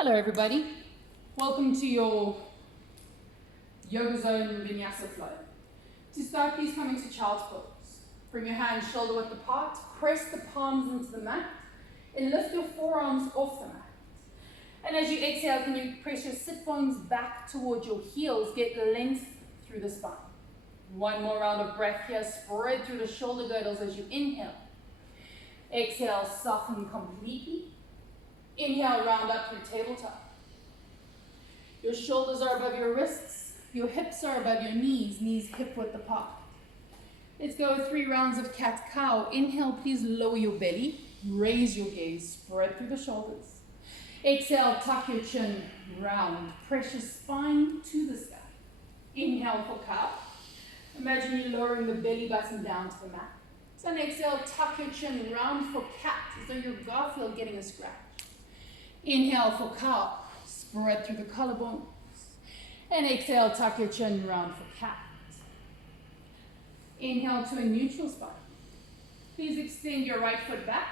Hello everybody, welcome to your Yoga Zone Vinyasa flow. To start, please come into Child's Pose. Bring your hands shoulder width apart, press the palms into the mat, and lift your forearms off the mat. And as you exhale, can you press your sit bones back towards your heels, get length through the spine. One more round of breath here, spread through the shoulder girdles as you inhale. Exhale, soften completely. Inhale, round up through tabletop. Your shoulders are above your wrists. Your hips are above your knees. Knees hip width apart. Let's go 3 rounds of cat-cow. Inhale, please lower your belly. Raise your gaze. Spread through the shoulders. Exhale, tuck your chin round. Press your spine to the sky. Inhale for cow. Imagine you lowering the belly button down to the mat. So on exhale, tuck your chin round for cat, as though you're Garfield getting a scratch. Inhale for cow, spread through the collarbones. And exhale, tuck your chin round for cat. Inhale to a neutral spine. Please extend your right foot back,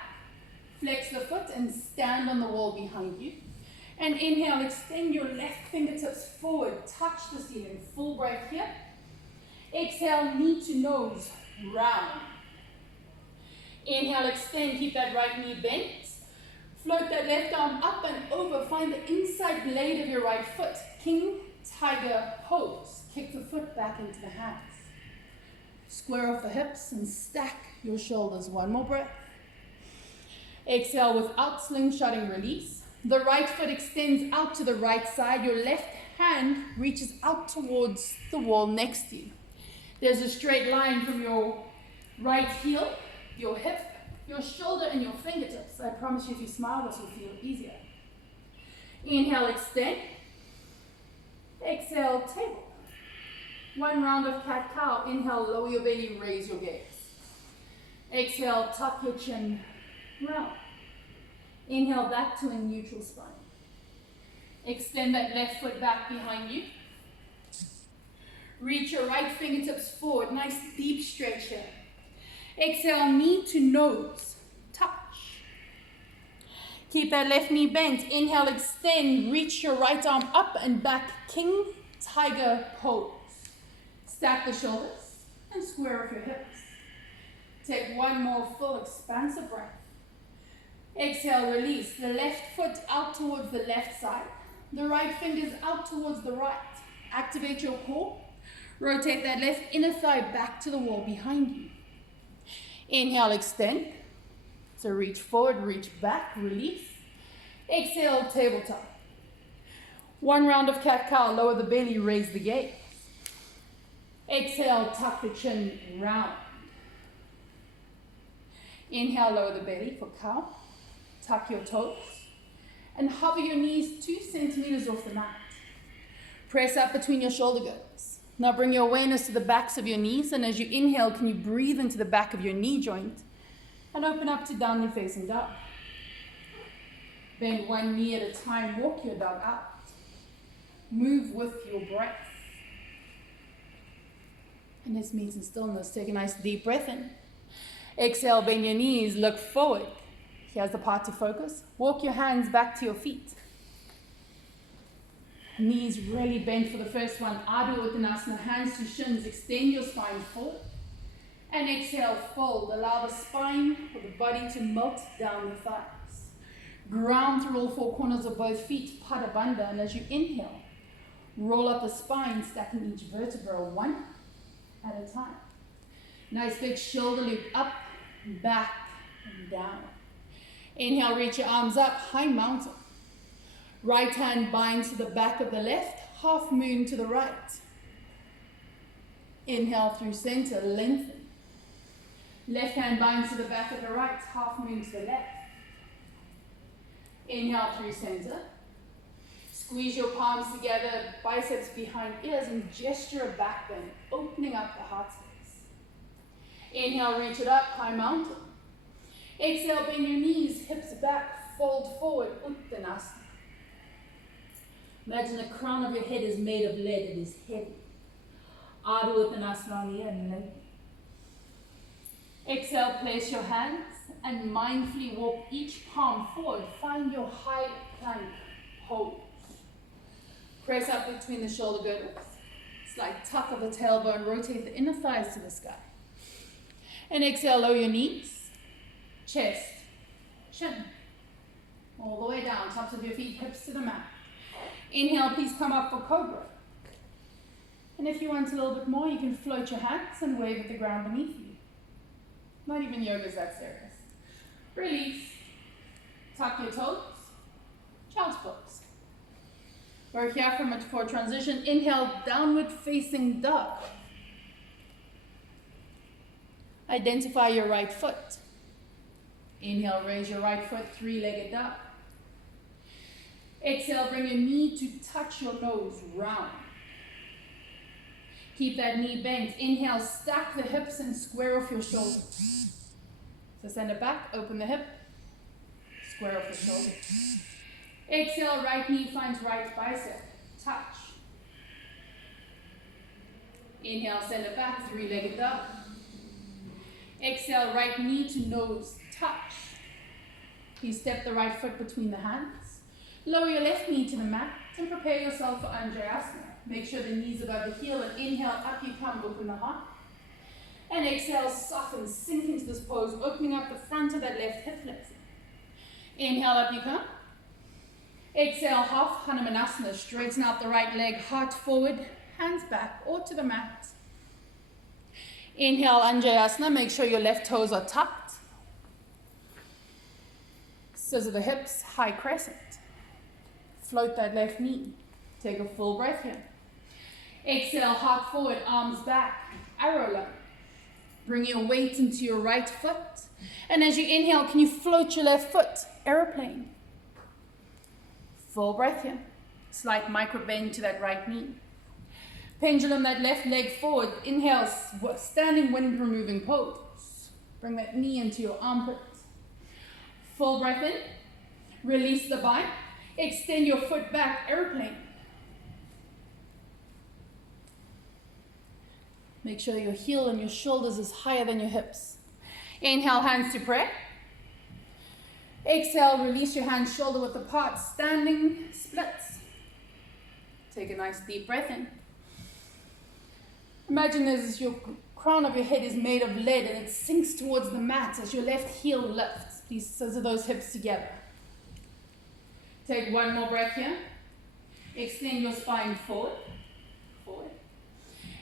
flex the foot and stand on the wall behind you. And inhale, extend your left fingertips forward, touch the ceiling, full breath here. Exhale, knee to nose, round. Inhale, extend, keep that right knee bent. Float that left arm up and over. Find the inside blade of your right foot. King, tiger, pose. Kick the foot back into the hands. Square off the hips and stack your shoulders. One more breath. Exhale, without slingshotting, release. The right foot extends out to the right side. Your left hand reaches out towards the wall next to you. There's a straight line from your right heel, your hip, your shoulder and your fingertips. I promise you, if you smile, this will feel easier. Inhale, extend. Exhale, table. 1 round of cat-cow. Inhale, lower your belly, raise your gaze. Exhale, tuck your chin round. Inhale, back to a neutral spine. Extend that left foot back behind you. Reach your right fingertips forward. Nice deep stretch here. Exhale, knee to nose, touch. Keep that left knee bent. Inhale, extend, reach your right arm up and back, king, tiger pose. Stack the shoulders and square off your hips. Take 1 more full expansive breath. Exhale, release. The left foot out towards the left side. The right fingers out towards the right. Activate your core. Rotate that left inner thigh back to the wall behind you. Inhale, extend. So reach forward, reach back, release. Exhale, tabletop. 1 round of cat-cow. Lower the belly, raise the gaze. Exhale, tuck the chin round. Inhale, lower the belly for cow. Tuck your toes. And hover your knees 2 centimeters off the mat. Press up between your shoulder girdles. Now bring your awareness to the backs of your knees, and as you inhale, can you breathe into the back of your knee joint and open up to downward facing dog. Bend 1 knee at a time, walk your dog out. Move with your breath. And let's meet in stillness. Take a nice deep breath in. Exhale, bend your knees, look forward. Here's the part to focus. Walk your hands back to your feet. Knees really bent for the first one. Ardha Uttanasana, hands to shins. Extend your spine forward. And exhale, fold. Allow the spine or the body to melt down the thighs. Ground through all 4 corners of both feet, Pada Bandha. And as you inhale, roll up the spine, stacking each vertebra 1 at a time. Nice big shoulder loop up, back, and down. Inhale, reach your arms up, high mountain. Right hand binds to the back of the left, half moon to the right. Inhale through center, lengthen. Left hand binds to the back of the right, half moon to the left. Inhale through center. Squeeze your palms together, biceps behind ears, and gesture a back bend, opening up the heart space. Inhale, reach it up, high mountain. Exhale, bend your knees, hips back, fold forward, Uttanasana. Imagine the crown of your head is made of lead. It is heavy. Ardha Uttanasana on the end. Lengthen. Exhale, place your hands and mindfully walk each palm forward. Find your high plank pose. Press up between the shoulder girdles. Slight tuck of the tailbone, rotate the inner thighs to the sky. And exhale, lower your knees, chest, chin. All the way down, tops of your feet, hips to the mat. Inhale, please come up for cobra. And if you want a little bit more, you can float your hands and wave at the ground beneath you. Not even yoga is that serious. Release. Tuck your toes. Child's pose. We're here for transition. Inhale, downward facing dog. Identify your right foot. Inhale, raise your right foot, three-legged dog. Exhale, bring your knee to touch your nose, round. Keep that knee bent. Inhale, stack the hips and square off your shoulders. So send it back, open the hip, square off the shoulder. Exhale, right knee finds right bicep, touch. Inhale, send it back, three-legged dog. Exhale, right knee to nose, touch. Please step the right foot between the hands. Lower your left knee to the mat and prepare yourself for Anjayasana. Make sure the knees above the heel, and inhale, up you come, open the heart. And exhale, soften, sink into this pose, opening up the front of that left hip flexor. Inhale, up you come. Exhale, half Hanumanasana, straighten out the right leg, heart forward, hands back or to the mat. Inhale, Anjayasana, make sure your left toes are tucked. Scissor the hips, high crescent. Float that left knee. Take a full breath here. Exhale, heart forward, arms back, arrow lunge. Bring your weight into your right foot. And as you inhale, can you float your left foot? Aeroplane. Full breath here. Slight micro bend to that right knee. Pendulum that left leg forward. Inhale, standing wind removing pose. Bring that knee into your armpit. Full breath in. Release the bind. Extend your foot back, aeroplane. Make sure your heel and your shoulders is higher than your hips. Inhale, hands to prayer. Exhale, release your hands shoulder width apart, standing splits. Take a nice deep breath in. Imagine as your crown of your head is made of lead and it sinks towards the mat as your left heel lifts. Please scissor those hips together. Take one more breath here. Extend your spine forward. Forward.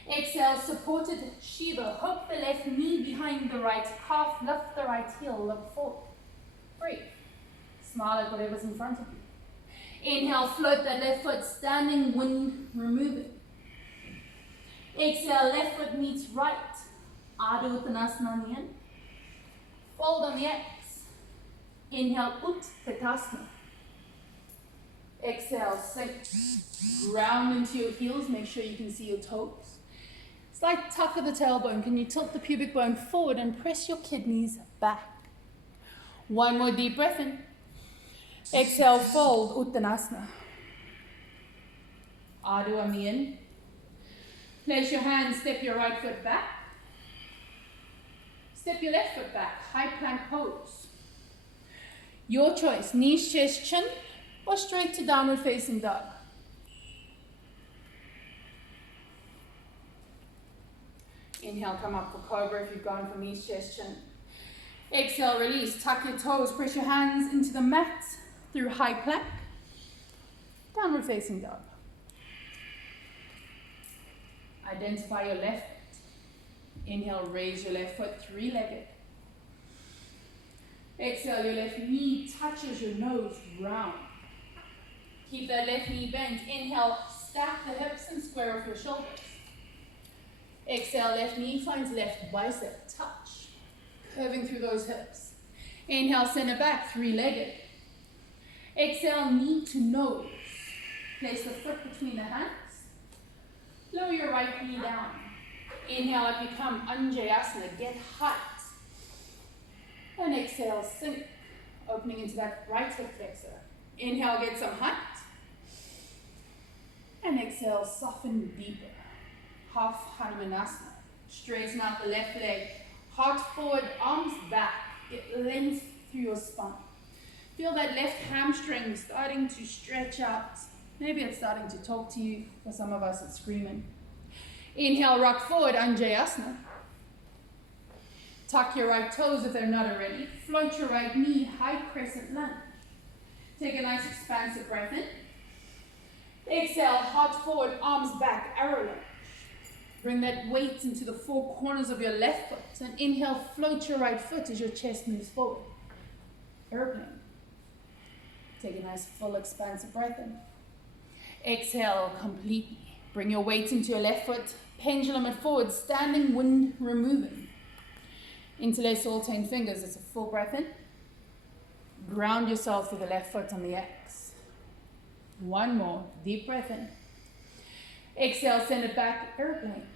Exhale, supported Shiva. Hook the left knee behind the right calf. Lift the right heel. Look forward. Breathe. Smile at whatever's in front of you. Inhale, float that left foot, standing wind removing. Exhale, left foot meets right. Ardha Uttanasana on the in. Fold on the X. Inhale, Utkatasana. Exhale, sink. Ground into your heels. Make sure you can see your toes. Slight tuck of the tailbone. Can you tilt the pubic bone forward and press your kidneys back? One more deep breath in. Exhale, fold, Uttanasana. Ardha on the in. Place your hands, step your right foot back. Step your left foot back, high plank pose. Your choice, knees, chest, chin, or straight to downward facing dog. Inhale, come up for cobra if you've gone for knees, chest, chin. Exhale, release, tuck your toes, press your hands into the mat through high plank, downward facing dog. Identify your left foot. Inhale, raise your left foot, three-legged. Exhale, your left knee touches your nose, round. Keep that left knee bent. Inhale, stack the hips and square off your shoulders. Exhale, left knee finds left bicep, touch. Curving through those hips. Inhale, send it back, three-legged. Exhale, knee to nose. Place the foot between the hands. Lower your right knee down. Inhale, up you come, Anjayasana, get height. And exhale, sink, opening into that right hip flexor. Inhale, get some height. And exhale, soften deeper. Half Hanumanasana. Straighten out the left leg. Heart forward, arms back. Get length through your spine. Feel that left hamstring starting to stretch out. Maybe it's starting to talk to you. For some of us, it's screaming. Inhale, rock forward, Anjayasana. Tuck your right toes if they're not already. Float your right knee, high crescent lunge. Take a nice expansive breath in. Exhale, heart forward, arms back, arrow lunge. Bring that weight into the four corners of your left foot. And inhale, float your right foot as your chest moves forward. Airplane. Take a nice full expansive breath in. Exhale completely. Bring your weight into your left foot. Pendulum it forward, standing wind removing. Interlace all 10 fingers. It's a full breath in. Ground yourself with the left foot on the X. One more. Deep breath in. Exhale, send it back, airplane.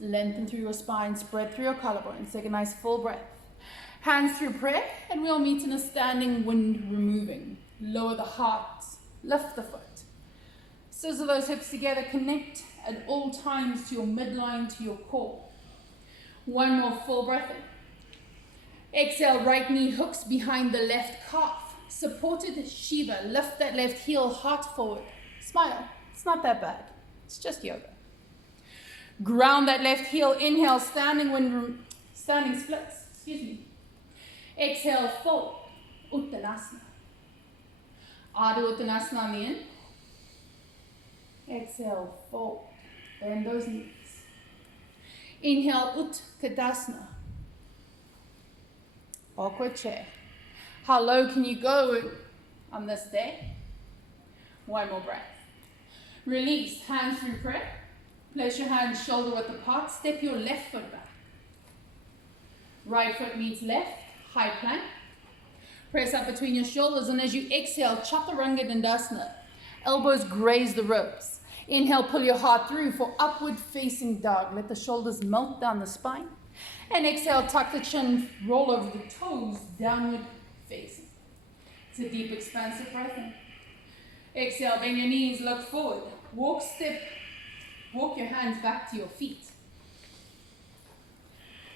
Lengthen through your spine, spread through your collarbones. Take a nice full breath. Hands through prayer, and we'll meet in a standing wind removing. Lower the heart, lift the foot. Scissor those hips together, connect at all times to your midline, to your core. One more full breath in. Exhale, right knee hooks behind the left calf. Supported Shiva, lift that left heel, heart forward. Smile, it's not that bad, it's just yoga. Ground that left heel, inhale, standing splits, Exhale, fold, Uttanasana. Ardha Uttanasana on the in. Exhale, fold, bend those knees. Inhale, Utkatasana. Awkward chair. How low can you go on this day? One more breath. Release, hands through prayer. Place your hands shoulder width apart. Step your left foot back. Right foot meets left, high plank. Press up between your shoulders, and as you exhale, Chaturanga Dandasana. Elbows graze the ribs. Inhale, pull your heart through for upward facing dog. Let the shoulders melt down the spine. And exhale, tuck the chin, roll over the toes, downward facing. It's a deep, expansive breath in. Exhale, bend your knees, look forward. Walk your hands back to your feet.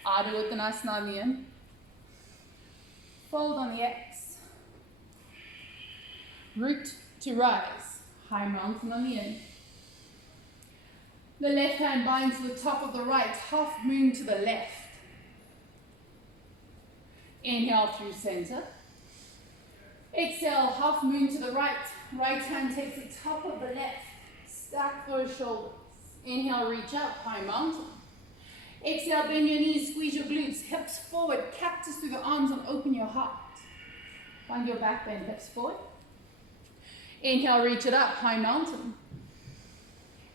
Ardha Uttanasana on the in. Fold on the X. Root to rise. High mountain on the in. The left hand binds to the top of the right. Half moon to the left. Inhale through center. Exhale, half moon to the right. Right hand takes the top of the left. Stack those shoulders. Inhale, reach up, high mountain. Exhale, bend your knees, squeeze your glutes, hips forward, cactus through the arms and open your heart. Find your back bend, hips forward. Inhale, reach it up, high mountain.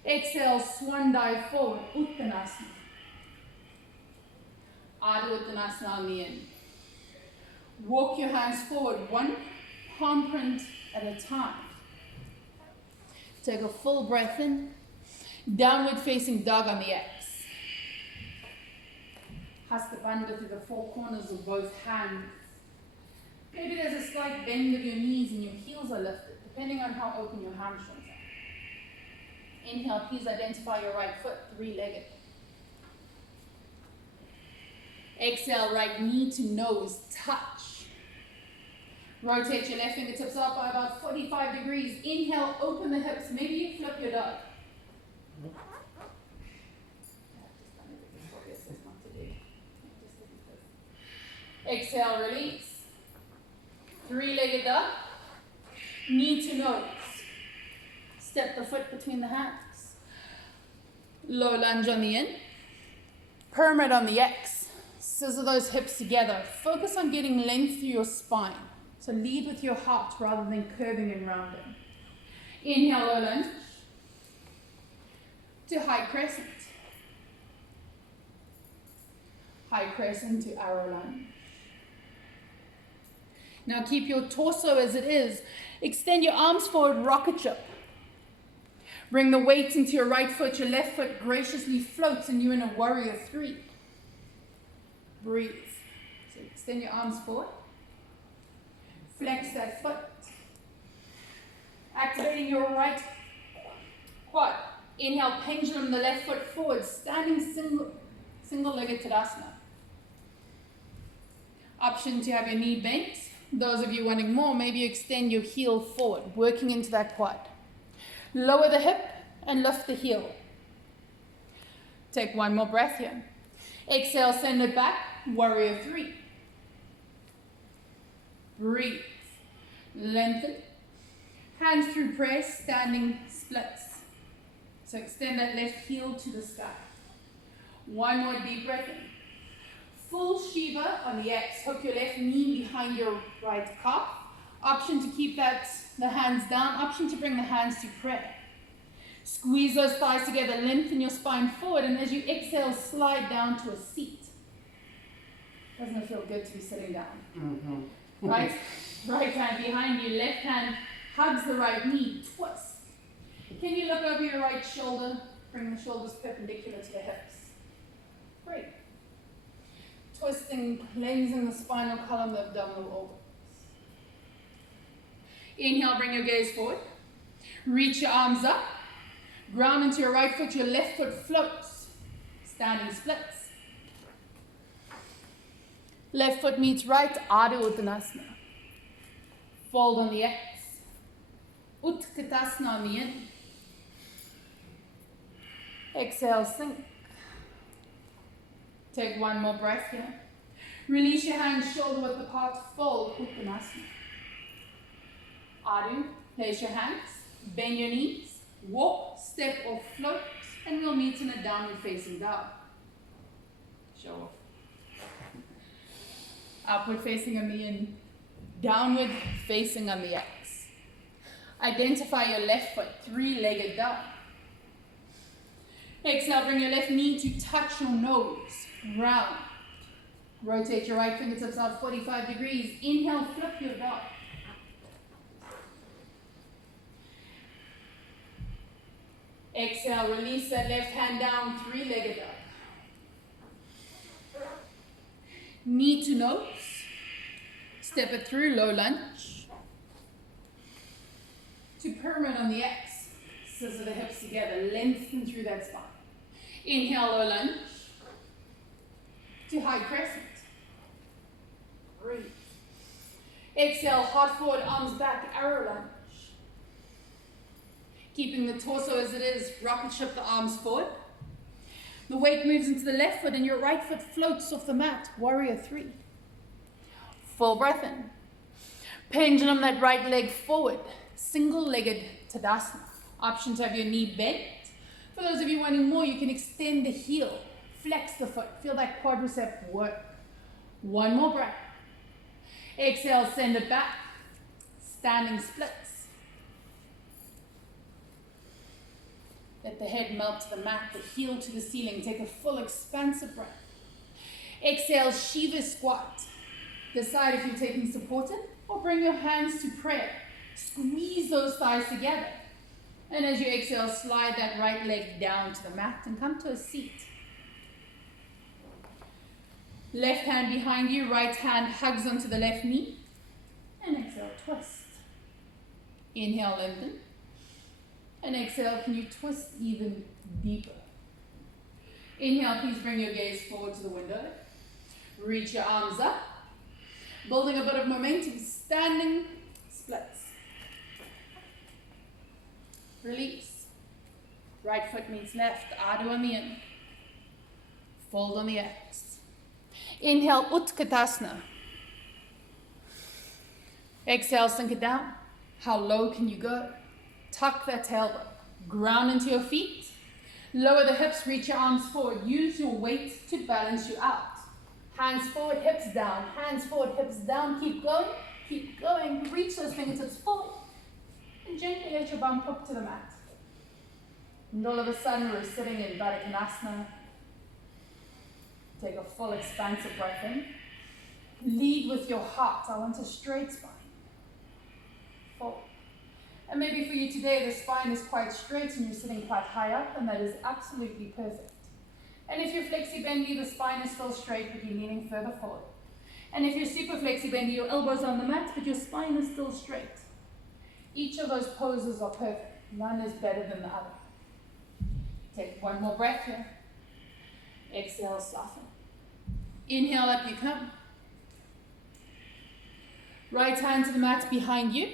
Exhale, swan dive forward, Uttanasana. Ardha Uttanasana on the in. Walk your hands forward, one palm print at a time. Take a full breath in. Downward facing dog on the X. Hasta Bandha through the four corners of both hands. Maybe there's a slight bend of your knees and your heels are lifted, depending on how open your hamstrings are. Inhale, please identify your right foot, three-legged. Exhale, right knee to nose, touch. Rotate your left fingertips up by about 45 degrees. Inhale, open the hips. Maybe you flip your dog. Exhale, release. Three-legged dog. Knee to nose. Step the foot between the hands. Low lunge on the in. Pyramid on the X. Scissor those hips together. Focus on getting length through your spine. So lead with your heart rather than curving and rounding. Inhale, low lunge. To high crescent. High crescent to arrow lunge. Now keep your torso as it is. Extend your arms forward, rocket chip. Bring the weight into your right foot. Your left foot graciously floats and you're in a warrior three. Breathe. So extend your arms forward. Flex that foot. Activating your right quad. Inhale, pendulum the left foot forward. Standing single-legged Tadasana. Option to have your knee bent. Those of you wanting more, maybe you extend your heel forward, working into that quad. Lower the hip and lift the heel. Take one more breath here. Exhale, send it back, warrior three. Breathe. Lengthen. Hands through press, standing splits. So extend that left heel to the sky. One more deep breath in. Full Shiva on the X. Hook your left knee behind your right calf. Option to keep the hands down. Option to bring the hands to prayer. Squeeze those thighs together. Lengthen your spine forward. And as you exhale, slide down to a seat. Doesn't it feel good to be sitting down? Mm-hmm. Right hand behind you. Left hand hugs the right knee. Twist. Can you look over your right shoulder? Bring the shoulders perpendicular to the hips. Great. Twisting, cleansing the spinal column, the abdominal organs. Inhale, bring your gaze forward. Reach your arms up. Ground into your right foot, your left foot floats. Standing splits. Left foot meets right, Ardha Uttanasana. Fold on the X. Utkatasana on the in. Exhale, sink. Take one more breath here. Release your hands shoulder width apart, fold, Uttanasana. Ardha, place your hands, bend your knees, walk, step or float, and we'll meet in a downward facing dog. Show off. Upward facing on the in, downward facing on the X. Identify your left foot, three-legged dog. Exhale, bring your left knee to touch your nose, round. Rotate your right fingertips out 45 degrees. Inhale, flip your dog. Exhale, release that left hand down, three-legged dog. Knee to nose. Step it through, low lunge. To pyramid on the X. Scissor the hips together, lengthen through that spine. Inhale, low lunge. To high crescent. Breathe. Exhale, heart forward, arms back, arrow lunge. Keeping the torso as it is, rocket ship the arms forward. The weight moves into the left foot and your right foot floats off the mat, warrior three. Full breath in. Pendulum that right leg forward, single-legged Tadasana. Option to have your knee bent. For those of you wanting more, you can extend the heel, flex the foot, feel that quadricep work. One more breath. Exhale, send it back, standing splits. Let the head melt to the mat, the heel to the ceiling. Take a full expansive breath. Exhale, Shiva squat. Decide if you're taking supported or bring your hands to prayer. Squeeze those thighs together. And as you exhale, slide that right leg down to the mat and come to a seat. Left hand behind you, right hand hugs onto the left knee. And exhale, twist. Inhale, lengthen. And exhale, can you twist even deeper? Inhale, please bring your gaze forward to the window. Reach your arms up. Building a bit of momentum, standing splits. Release. Right foot meets left, Ardha on the in. Fold on the X. Inhale, Utkatasana. Exhale, sink it down. How low can you go? Tuck that tailbone. Ground into your feet. Lower the hips, reach your arms forward. Use your weight to balance you out. Hands forward, hips down. Hands forward, hips down. Keep going. Keep going. Reach those fingertips forward. And gently let your bum hook to the mat. And all of a sudden, we're sitting in Baddha Konasana. Take a full expansive breath in. Lead with your heart. I want a straight spine. Forward. And maybe for you today, the spine is quite straight and you're sitting quite high up, and that is absolutely perfect. And if you're flexi-bendy, the spine is still straight, but you're leaning further forward. And if you're super flexi-bendy, your elbows on the mat, but your spine is still straight. Each of those poses are perfect. None is better than the other. Take one more breath here. Exhale, soften. Inhale, up you come. Right hand to the mat behind you.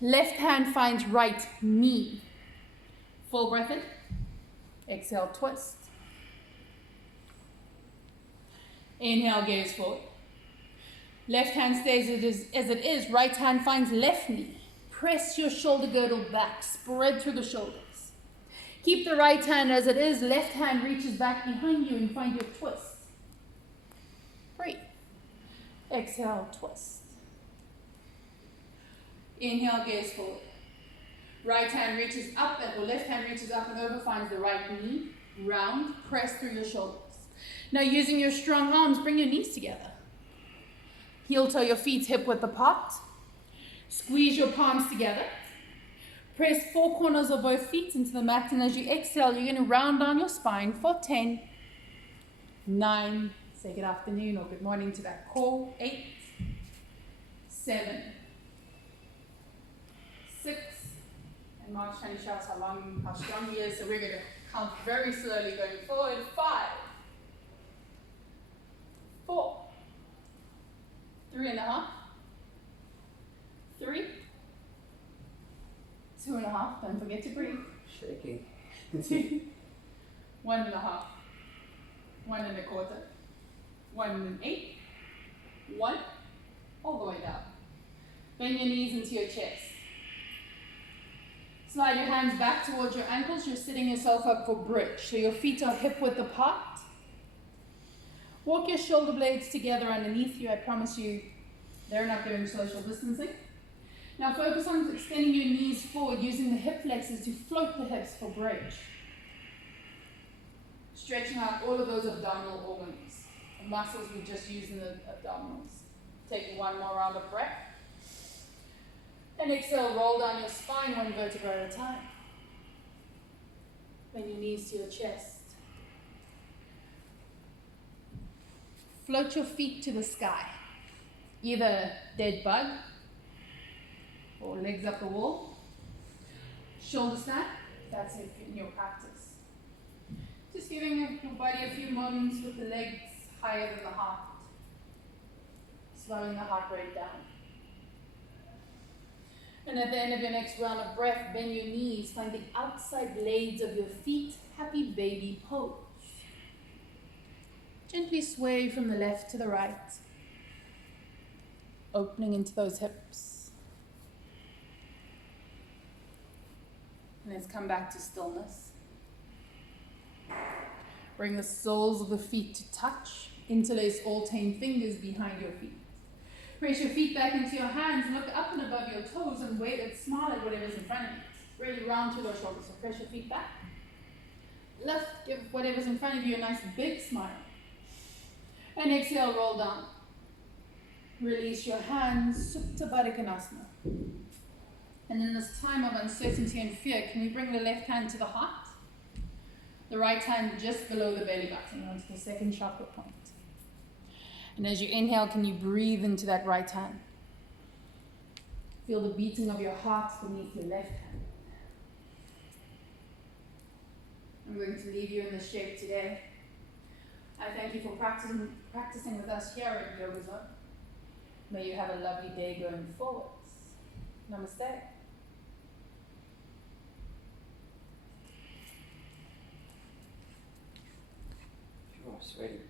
Left hand finds right knee. Full breath in. Exhale, twist. Inhale, gaze forward. Left hand stays as it is. Right hand finds left knee. Press your shoulder girdle back. Spread through the shoulders. Keep the right hand as it is. Left hand reaches back behind you and find your twist. Breathe. Exhale, twist. Inhale, gaze forward. Right hand reaches up, or left hand reaches up and over, finds the right knee. Round, press through your shoulders. Now using your strong arms, bring your knees together. Heel toe your feet hip width apart. Squeeze your palms together. Press four corners of both feet into the mat, and as you exhale, you're going to round down your spine for 10, 9, say good afternoon or good morning to that core, 8, 7, 6, and Mark's trying to show us how strong he is, so we're going to count very slowly going forward, 5, 4, 3.5, 3, 2.5, don't forget to breathe. Shaking. 2, 1.5, 1.25, 1.8, 1, all the way down. Bend your knees into your chest. Slide your hands back towards your ankles. You're sitting yourself up for bridge. So your feet are hip width apart. Walk your shoulder blades together underneath you. I promise you they're not doing social distancing. Now focus on extending your knees forward, using the hip flexors to float the hips for bridge. Stretching out all of those abdominal organs, the muscles we just used in the abdominals. Take one more round of breath. And exhale, roll down your spine one vertebra at a time. Bend your knees to your chest. Float your feet to the sky. Either dead bug or legs up the wall. Shoulder stand, that's it in your practice. Just giving your body a few moments with the legs higher than the heart. Slowing the heart rate down. And at the end of your next round of breath, bend your knees, find the outside blades of your feet, happy baby pose. Gently sway from the left to the right, opening into those hips. And let's come back to stillness. Bring the soles of the feet to touch. Interlace all 10 fingers behind your feet. Press your feet back into your hands, look up and above your toes, and wait and smile at whatever's in front of you. Really round through those shoulders. So press your feet back. Lift, give whatever's in front of you a nice big smile. And exhale, roll down. Release your hands, Supta Baddha Konasana. And in this time of uncertainty and fear, can we bring the left hand to the heart? The right hand just below the belly button, onto the second chakra point. And as you inhale, can you breathe into that right hand? Feel the beating of your heart beneath your left hand. I'm going to leave you in this shape today. I thank you for practicing with us here at Yoga Zone. May you have a lovely day going forwards. Namaste. Oh, sweaty.